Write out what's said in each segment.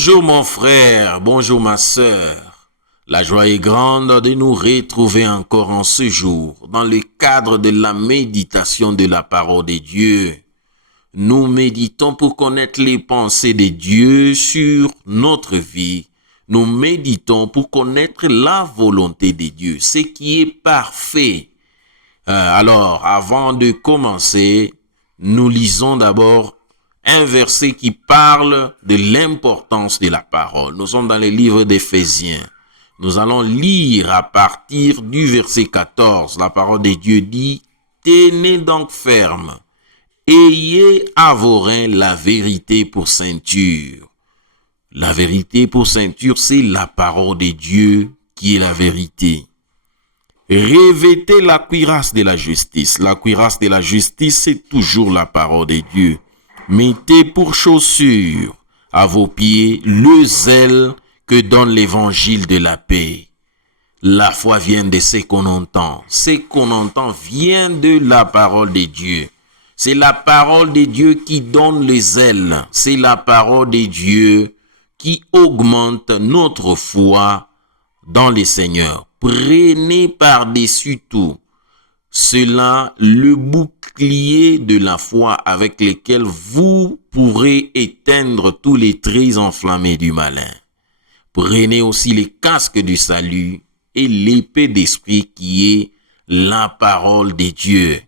Bonjour mon frère, bonjour ma sœur. La joie est grande de nous retrouver encore en ce jour dans le cadre de la méditation de la parole de Dieu. Nous méditons pour connaître les pensées de Dieu sur notre vie. Nous méditons pour connaître la volonté de Dieu, ce qui est parfait. Alors, avant de commencer, nous lisons d'abord un verset qui parle de l'importance de la parole. Nous sommes dans le livre d'Éphésiens. Nous allons lire à partir du verset 14. La parole de Dieu dit « Tenez donc ferme, ayez à vos reins la vérité pour ceinture. » La vérité pour ceinture, c'est la parole de Dieu qui est la vérité. Revêtez la cuirasse de la justice. La cuirasse de la justice, c'est toujours la parole de Dieu. Mettez pour chaussure à vos pieds le zèle que donne l'évangile de la paix. La foi vient de ce qu'on entend. Ce qu'on entend vient de la parole de Dieu. C'est la parole de Dieu qui donne le zèle. C'est la parole de Dieu qui augmente notre foi dans le Seigneur. Prenez par-dessus tout cela le bouclier de la foi avec lequel vous pourrez éteindre tous les traits enflammés du malin. Prenez aussi les casques du salut et l'épée d'esprit qui est la parole de Dieu.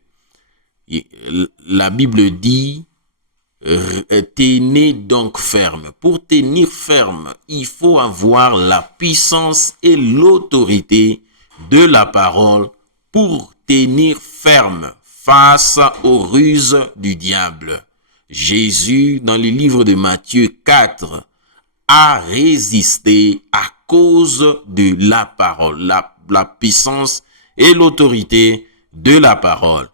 La Bible dit « Tenez donc ferme ». Pour tenir ferme, il faut avoir la puissance et l'autorité de la parole pour tenir ferme face aux ruses du diable. Jésus, dans le livre de Matthieu 4, a résisté à cause de la parole, la puissance et l'autorité de la parole.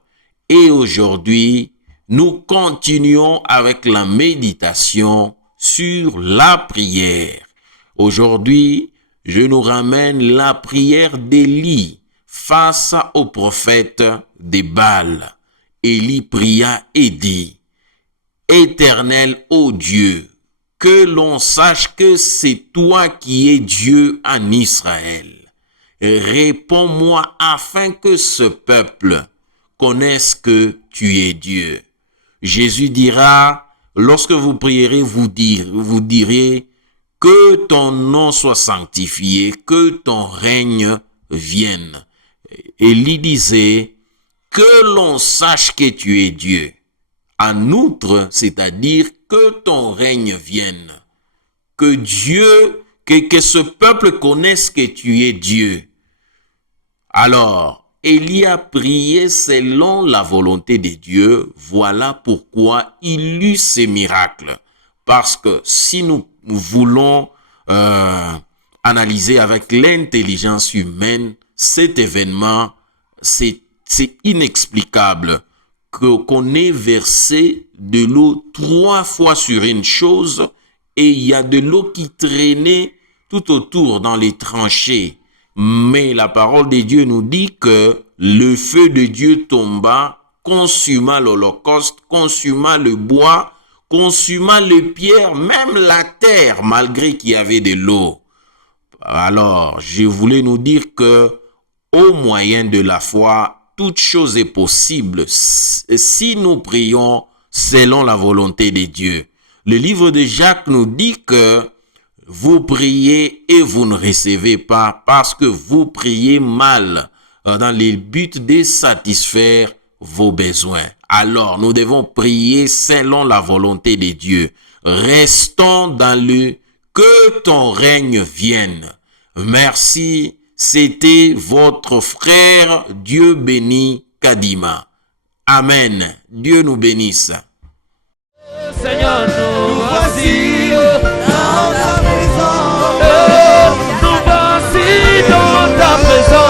Et aujourd'hui, nous continuons avec la méditation sur la prière. Aujourd'hui, je nous ramène la prière d'Élie face au prophète de Baal. Élie pria et dit, « Éternel, ô Dieu, que l'on sache que c'est toi qui es Dieu en Israël. Réponds-moi afin que ce peuple connaisse que tu es Dieu. » Jésus dira, lorsque vous prierez, vous direz, « Que ton nom soit sanctifié, que ton règne vienne. » Élie disait, « Que l'on sache que tu es Dieu. » En outre, c'est-à-dire que ton règne vienne. Que Dieu, que ce peuple connaisse que tu es Dieu. Alors, Élie a prié selon la volonté de Dieu. Voilà pourquoi il eut ces miracles. Parce que si nous voulons analyser avec l'intelligence humaine, cet événement, c'est inexplicable qu'on ait versé de l'eau 3 fois sur une chose et il y a de l'eau qui traînait tout autour dans les tranchées. Mais la parole de Dieu nous dit que le feu de Dieu tomba, consuma l'holocauste, consuma le bois, consuma les pierres, même la terre, malgré qu'il y avait de l'eau. Alors, je voulais nous dire que au moyen de la foi, toute chose est possible si nous prions selon la volonté de Dieu. Le livre de Jacques nous dit que vous priez et vous ne recevez pas parce que vous priez mal dans le but de satisfaire vos besoins. Alors, nous devons prier selon la volonté de Dieu. Restons dans le « que ton règne vienne ». Merci, c'était votre frère Dieu béni Kadima. Amen. Dieu nous bénisse. Seigneur, nous voici dans ta présence. Nous voici dans ta présence.